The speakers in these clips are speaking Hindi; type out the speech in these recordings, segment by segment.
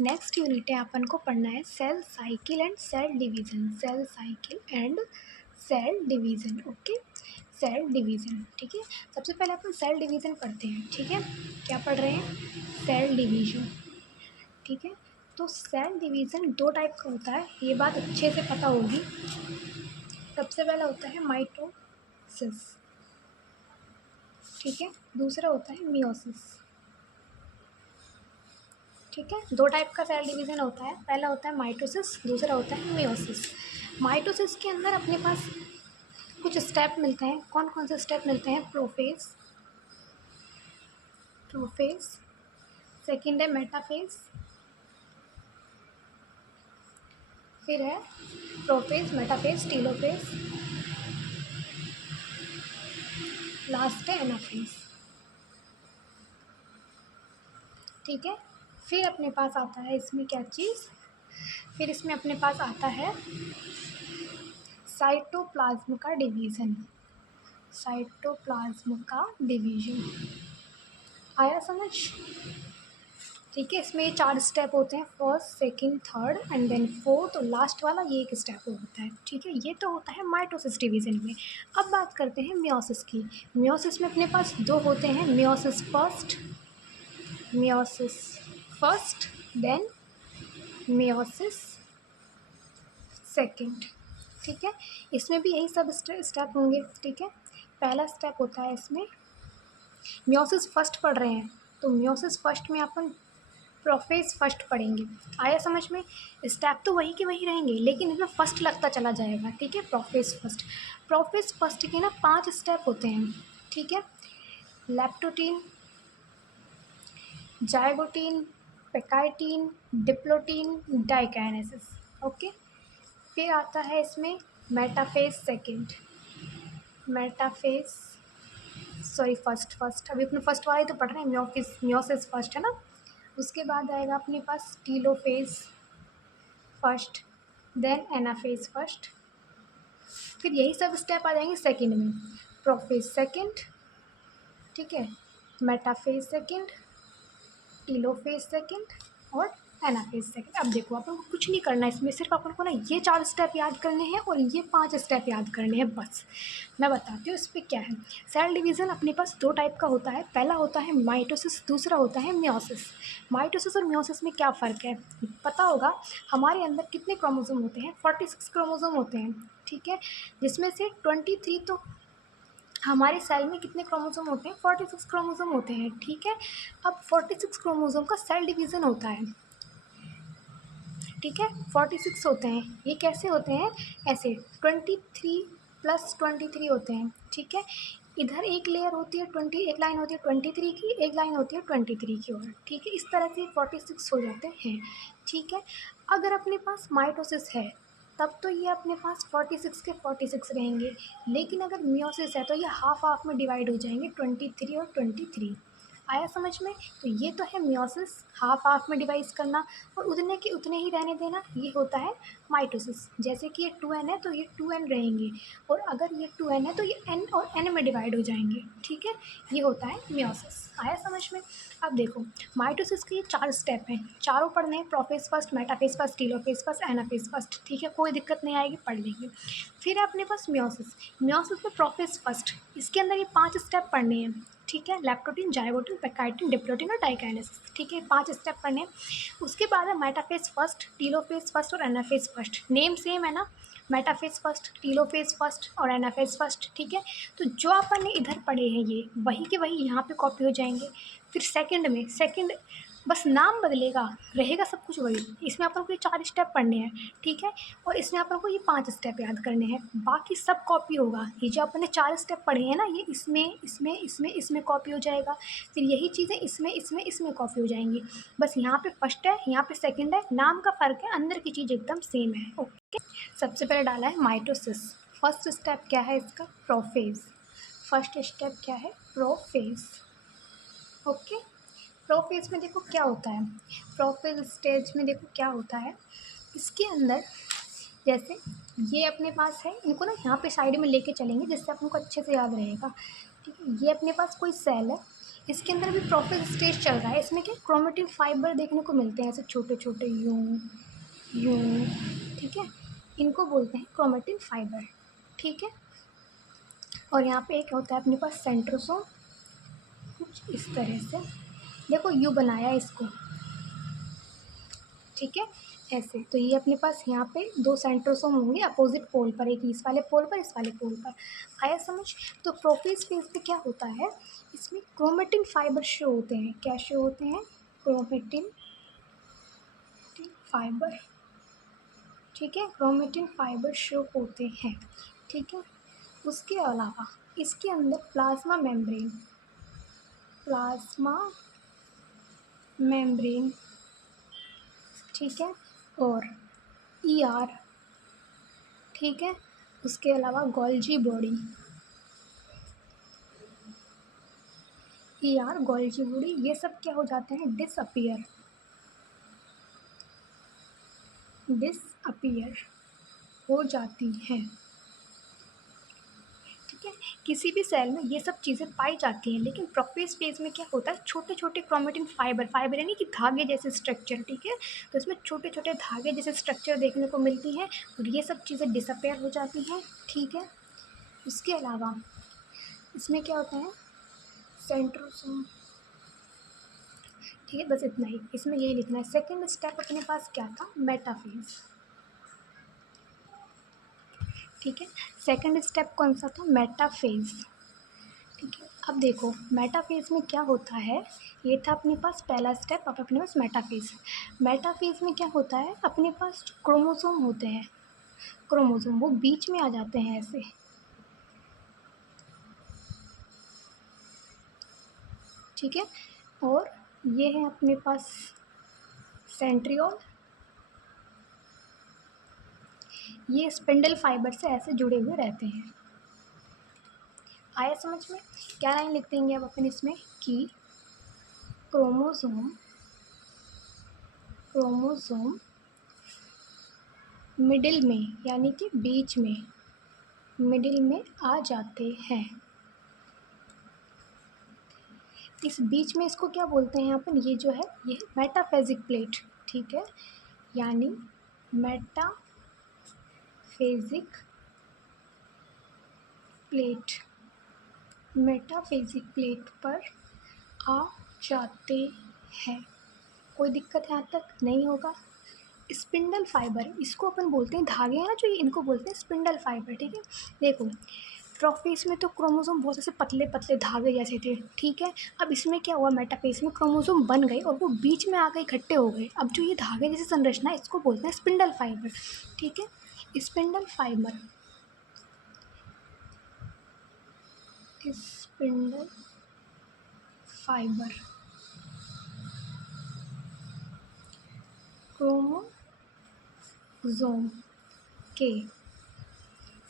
नेक्स्ट यूनिट है अपन को पढ़ना है cell cycle and cell division. Cell cycle and cell division. Okay, cell division. ठीक है, सबसे पहले अपन सेल डिवीज़न पढ़ते हैं। ठीक है, क्या पढ़ रहे हैं? Cell division. ठीक है, तो सेल डिवीज़न दो टाइप का होता है, ये बात अच्छे से पता होगी। सबसे पहला होता है माइटोसिस। ठीक है, दूसरा होता है मियोसिस। ठीक है, दो टाइप का सेल डिवीज़न होता है, पहला होता है माइटोसिस, दूसरा होता है मियोसिस। माइटोसिस के अंदर अपने पास कुछ स्टेप मिलते हैं। कौन कौन से स्टेप मिलते हैं? प्रोफेज, प्रोफेज, सेकेंड है मेटाफेज, फिर है प्रोफेज, मेटाफेज, टीलोफेज, लास्ट है एनाफेज। ठीक है, फिर अपने पास आता है इसमें क्या चीज़? फिर इसमें अपने पास आता है साइटोप्लाज्म का डिवीज़न। साइटोप्लाज्म का डिवीज़न आया समझ? ठीक है, इसमें 4 स्टेप होते हैं, first, second, third and then fourth, और लास्ट वाला ये एक स्टेप होता है। ठीक है, ये तो होता है माइटोसिस डिवीज़न में। अब बात करते हैं मियोसिस की। मियोसिस में अपने पास दो होते हैं, meiosis first, meiosis first, then meiosis second. ठीक है, इसमें भी यही सब स्टेप होंगे। ठीक है, पहला स्टेप होता है इसमें मियोसिस फर्स्ट पढ़ रहे हैं, तो मियोसिस फर्स्ट में अपन प्रोफेज फर्स्ट पढ़ेंगे। आया समझ में? स्टेप तो वही के वही रहेंगे, लेकिन इसमें फर्स्ट लगता चला जाएगा। ठीक है, प्रोफेज फर्स्ट। प्रोफेज फर्स्ट के ना 5 स्टेप होते हैं। ठीक है, लैप्टोटीन, जाइगोटीन, पेकाइटीन, डिप्लोटीन, डाइकाइनेसिस। ओके, फिर आता है इसमें metaphase second, metaphase sorry first अभी अपने फर्स्ट वाला ही तो पढ़ रहे हैं, मियोसिस फर्स्ट है ना। उसके बाद आएगा अपने पास telophase first, then anaphase first. फिर यही सब स्टेप आ जाएंगे सेकंड में, प्रोफेज सेकंड, ठीक है, मेटाफेज सेकंड, टीलोफेज सेकंड और एनाफेज सेकंड। अब देखो अपन को कुछ नहीं करना है इसमें, सिर्फ अपन को ना ये 4 स्टेप याद करने हैं और ये 5 स्टेप याद करने हैं बस। मैं बताती हूँ इस पर क्या है। सेल डिवीज़न अपने पास दो टाइप का होता है, पहला होता है माइटोसिस, दूसरा होता है मियोसिस। माइटोसिस और मियोसिस में क्या फ़र्क है पता होगा? हमारे अंदर कितने क्रोमोसोम होते हैं? 46 क्रोमोसोम होते हैं। ठीक है, जिसमें से 23 तो हमारे सेल में कितने क्रोमोसोम होते हैं? 46 क्रोमोसोम होते हैं। ठीक है, अब 46 क्रोमोसोम का सेल डिवीज़न होता है। ठीक है, 46 होते हैं। ये कैसे होते हैं? ऐसे 23 + 23 होते हैं। ठीक है, इधर एक लेयर होती है 20, एक लाइन होती है 23 की, एक लाइन होती है 23 की और। ठीक है, इस तरह से 46 हो जाते हैं। ठीक है, अगर अपने पास माइटोसिस है तब तो ये अपने पास 46 के 46 रहेंगे, लेकिन अगर मियोसिस है तो ये हाफ हाफ में डिवाइड हो जाएंगे, 23 और 23। आया समझ में? तो ये तो है मियोसिस, हाफ हाफ में डिवाइड करना और उतने के उतने ही रहने देना, ये होता है माइटोसिस। जैसे कि ये 2n है तो ये 2n रहेंगे, और अगर ये 2n है तो ये n और n में डिवाइड हो जाएंगे। ठीक है, ये होता है मियोसिस। आया समझ में? अब देखो, माइटोसिस के ये 4 स्टेप हैं, चारों पढ़ने हैं, prophase first, metaphase first, telophase first, anaphase first. ठीक है, कोई दिक्कत नहीं आएगी, पढ़ लेंगे। फिर है अपने पास मियोसिस। मियोसिस में प्रोफेज फर्स्ट, इसके अंदर ये 5 स्टेप पढ़ने हैं। ठीक है, लैप्टोटीन, जाइगोटीन, पेकाइटीन, डिप्लोटीन और डाइकाइनेसिस। ठीक है, 5 स्टेप पढ़ने हैं। उसके बाद है मेटाफेज फर्स्ट, टीलोफेज फर्स्ट और एनाफेज फर्स्ट। नेम सेम है ना, मेटाफेज फर्स्ट, टीलोफेज फर्स्ट और एनाफेज फर्स्ट। ठीक है, तो जो अपन ने इधर पढ़े हैं ये वही के वही यहाँ पे कॉपी हो जाएंगे। फिर सेकंड में, सेकंड बस नाम बदलेगा, रहेगा सब कुछ वही। इसमें अपन को ये 4 स्टेप पढ़ने हैं। ठीक है, और इसमें अपन को ये 5 स्टेप याद करने हैं, बाकी सब कॉपी होगा। ये जो अपन ने 4 स्टेप पढ़े हैं ना, ये इसमें कॉपी हो जाएगा। फिर यही चीज़ें इसमें कॉपी हो जाएंगी। बस यहाँ पे फर्स्ट है, यहाँ पे सेकंड है, नाम का फ़र्क है, अंदर की चीज़ एकदम सेम है। ओके, सबसे पहले डाला है माइटोसिस। फर्स्ट स्टेप क्या है इसका? प्रोफेज। फर्स्ट स्टेप क्या है? प्रोफेज। ओके, प्रोफेज में देखो क्या होता है। प्रोफेज स्टेज में देखो क्या होता है, इसके अंदर जैसे ये अपने पास है, इनको ना यहाँ पे साइड में लेके चलेंगे जिससे अपन को अच्छे से याद रहेगा। ठीक है, ये अपने पास कोई सेल है, इसके अंदर भी प्रोफेज स्टेज चल रहा है। इसमें क्या क्रोमेटिन फाइबर देखने को मिलते हैं ऐसे छोटे छोटे यूं यूं, ठीक है, इनको बोलते हैं क्रोमेटिन फाइबर, ठीक है। और यहाँ पे एक होता है अपने पास सेंट्रोसोम, कुछ इस तरह से, देखो यू बनाया है इसको, ठीक है, ऐसे। तो ये अपने पास यहाँ पे दो सेंट्रोसोम होंगे अपोजिट पोल पर, एक इस वाले पोल पर, इस वाले पोल पर। आया समझ? तो प्रोफेज फेज पे क्या होता है, इसमें क्रोमेटिन फाइबर शो होते हैं। क्या शो होते हैं? क्रोमेटिन फाइबर, ठीक है, क्रोमेटिन फाइबर शो होते हैं, ठीक है। उसके अलावा इसके अंदर प्लाज्मा मेम्ब्रेन, प्लाज्मा मेम्ब्रेन, ठीक है, और ईआर, ठीक है। उसके अलावा Golgi body, ER Golgi body, ये सब क्या हो जाते हैं? डिसअपियर, डिसअपियर हो जाती हैं, ठीक है। किसी भी सेल में ये सब चीज़ें पाई जाती हैं, लेकिन प्रोफेज फेज में क्या होता है, छोटे छोटे क्रोमेटिन फाइबर, फाइबर यानी कि धागे जैसे स्ट्रक्चर, ठीक है। तो इसमें छोटे छोटे धागे जैसे स्ट्रक्चर देखने को मिलती हैं और ये सब चीज़ें डिसअपेयर हो जाती हैं, ठीक है। उसके अलावा इसमें क्या होता है, सेंट्रोसोम, ठीक है, बस इतना ही इसमें यही लिखना है। सेकेंड स्टेप अपने पास क्या था? मेटाफेज, ठीक है। सेकेंड स्टेप कौन सा था? मेटाफेज, ठीक है। अब देखो मेटाफेज में क्या होता है, ये था अपने पास पहला स्टेप। अब अपने पास मेटाफेज, मेटाफेज में क्या होता है, अपने पास क्रोमोसोम होते हैं, क्रोमोसोम वो बीच में आ जाते हैं ऐसे, ठीक है। और ये है अपने पास सेंट्रियोल, ये स्पिंडल फाइबर से ऐसे जुड़े हुए रहते हैं। आया समझ में? क्या लाइन लिख देंगे अब अपन इसमें कि क्रोमोसोम, क्रोमोसोम मिडिल में यानी कि बीच में, मिडिल में आ जाते हैं। इस बीच में इसको क्या बोलते हैं अपन, ये जो है ये मेटाफेजिक प्लेट, ठीक है, यानी मेटाफेजिक प्लेट, मेटाफेजिक प्लेट पर आ जाते हैं। कोई दिक्कत यहाँ तक नहीं होगा। स्पिंडल फाइबर, इसको अपन बोलते हैं धागे हैं ना जो, ये इनको बोलते हैं स्पिंडल फाइबर, ठीक है। देखो प्रोफेज में तो क्रोमोसोम बहुत ऐसे पतले पतले धागे जैसे थे, ठीक है। अब इसमें क्या हुआ, मेटाफेज में क्रोमोसोम बन गए और वो बीच में आके इकट्ठे हो गए। अब जो ये धागे जैसे संरचना है इसको बोलते हैं स्पिंडल फाइबर, ठीक है। Spindle fibre, spindle fibre chromosome के,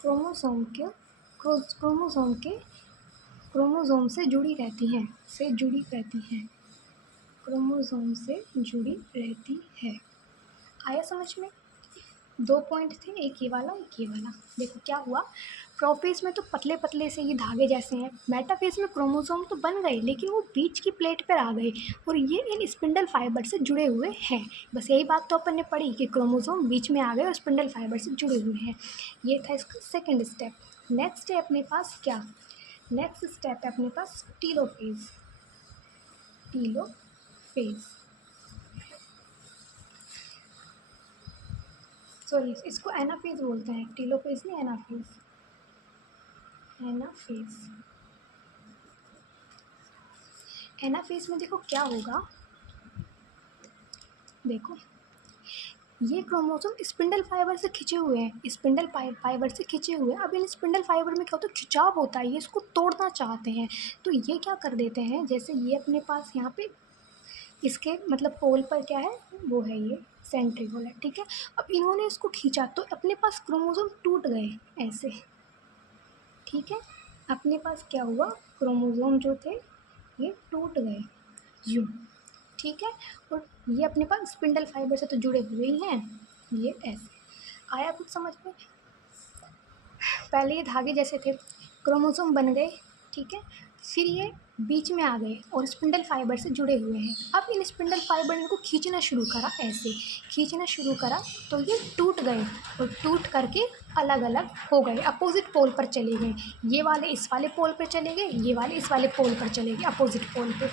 क्रोमोसोम के क्रोमोसोम के क्रोमोसोम से जुड़ी रहती हैं, से जुड़ी रहती हैं, क्रोमोसोम से जुड़ी रहती है। आया समझ में? दो पॉइंट थे, एक ये वाला एक ये वाला। देखो क्या हुआ, प्रोफेज में तो पतले पतले से ये धागे जैसे हैं, मेटाफेज में क्रोमोसोम तो बन गए लेकिन वो बीच की प्लेट पर आ गए और ये इन स्पिंडल फाइबर से जुड़े हुए हैं। बस यही बात तो अपन ने पढ़ी कि क्रोमोसोम बीच में आ गए और स्पिंडल फाइबर से जुड़े हुए हैं। ये था इसका सेकेंड स्टेप। नेक्स्ट है अपने पास क्या, नेक्स्ट स्टेप है अपने पास टीलोफेज, टीलोफेज, सॉरी इसको एनाफेज बोलते हैं, टीलोफेज नहीं एनाफेज, एनाफेज। एनाफेज में देखो क्या होगा, देखो ये क्रोमोसोम स्पिंडल फाइबर से खिंचे हुए हैं, स्पिंडल फाइबर से खिंचे हुए हैं। अब इन स्पिंडल फाइबर में क्या होता है, खिंचाव होता है, ये इसको तोड़ना चाहते हैं। तो ये क्या कर देते हैं, जैसे ये अपने पास यहाँ पे इसके मतलब पोल पर क्या है, वो है ये सेंट्रीओल है, ठीक है। अब इन्होंने इसको खींचा तो अपने पास क्रोमोसोम टूट गए ऐसे, ठीक है। अपने पास क्या हुआ, क्रोमोसोम जो थे ये टूट गए यूँ, ठीक है। और ये अपने पास स्पिंडल फाइबर से तो जुड़े हुए ही हैं, ये ऐसे। आया कुछ समझ में? पहले ये धागे जैसे थे, क्रोमोसोम बन गए, ठीक है। फिर ये बीच में आ गए और स्पिंडल फाइबर से जुड़े हुए हैं। अब इन स्पिंडल फाइबर ने इनको खींचना शुरू करा, ऐसे खींचना शुरू करा तो ये टूट गए और टूट करके अलग अलग हो गए, अपोजिट पोल पर चले गए। ये वाले इस वाले पोल पर चले गए, ये वाले इस वाले पोल पर चले गए, अपोजिट पोल पे।